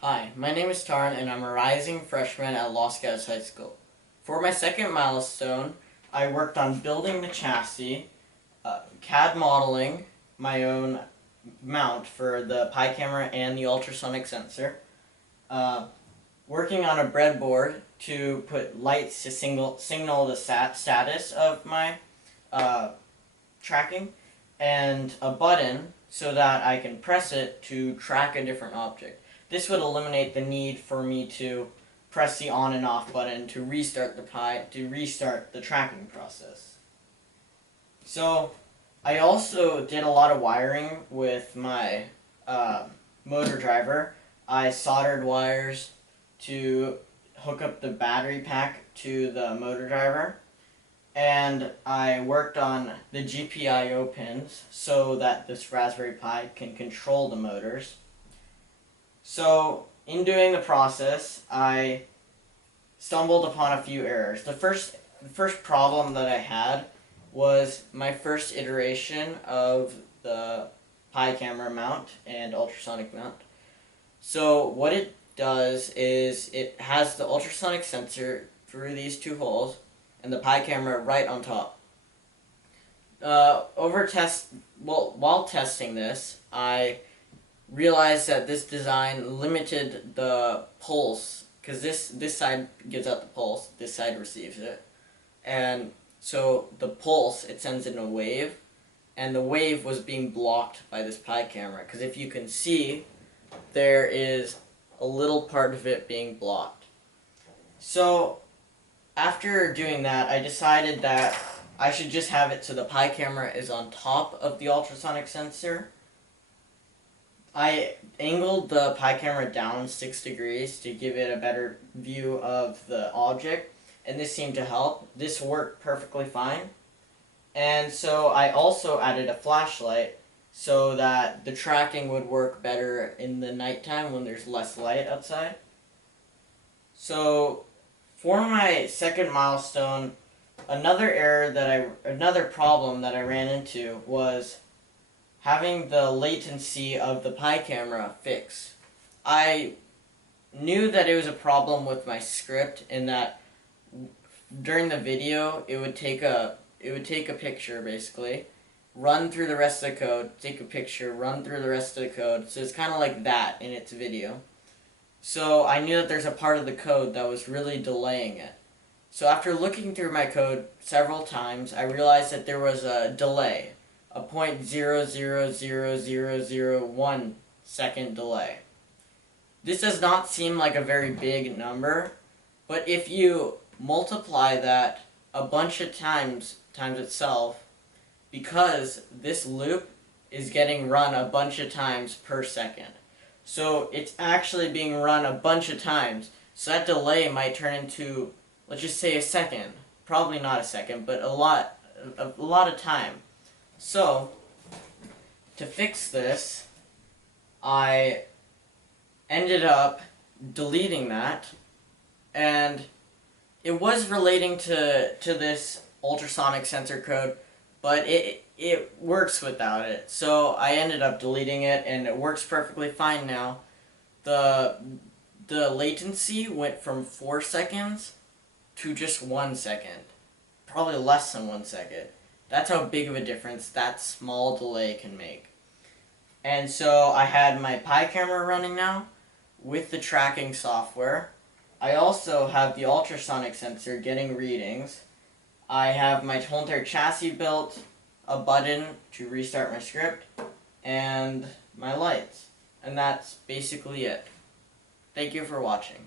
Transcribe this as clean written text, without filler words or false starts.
Hi, my name is Taren and I'm a rising freshman at Los Gatos High School. For my second milestone, I worked on building the chassis, CAD modeling my own mount for the Pi camera and the ultrasonic sensor, uh, working on a breadboard to put lights to signal the status of my uh, tracking, and a button so that I can press it to track a different object. This would eliminate the need for me to press the on and off button to restart the tracking process. So I also did a lot of wiring with my motor driver. I soldered wires to hook up the battery pack to the motor driver, and I worked on the GPIO pins so that this Raspberry Pi can control the motors. So in doing the process, I stumbled upon a few errors. The first problem that I had was my first iteration of the Pi camera mount and ultrasonic mount. So what it does is it has the ultrasonic sensor through these two holes and the Pi camera right on top. While testing this, I realized that this design limited the pulse, because this side gives out the pulse, this side receives it, and so the pulse, it sends in a wave, and the wave was being blocked by this Pi camera, because if you can see, there is a little part of it being blocked. So after doing that, I decided that I should just have it so the Pi camera is on top of the ultrasonic sensor. I angled the Pi camera down 6 degrees to give it a better view of the object, and this seemed to help. This worked perfectly fine. And so I also added a flashlight so that the tracking would work better in the nighttime when there's less light outside. So for my second milestone, another problem that I ran into was having the latency of the Pi camera fixed. I knew that it was a problem with my script in that during the video it would take a picture basically, run through the rest of the code, take a picture, run through the rest of the code. So it's kind of like that in its video. So I knew that there's a part of the code that was really delaying it. So after looking through my code several times, I realized that there was a delay, a 0.000001 second delay. This does not seem like a very big number, but if you multiply that a bunch of times itself, because this loop is getting run a bunch of times per second. So it's actually being run a bunch of times. So that delay might turn into, let's just say, a second. Probably not a second, but a lot of time. So to fix this, I ended up deleting that, and it was relating to this ultrasonic sensor code, but it works without it. So I ended up deleting it, and it works perfectly fine now. The latency went from 4 seconds to just 1 second. Probably less than 1 second. That's how big of a difference that small delay can make. And so I had my Pi camera running now with the tracking software. I also have the ultrasonic sensor getting readings. I have my whole entire chassis built, a button to restart my script, and my lights. And that's basically it. Thank you for watching.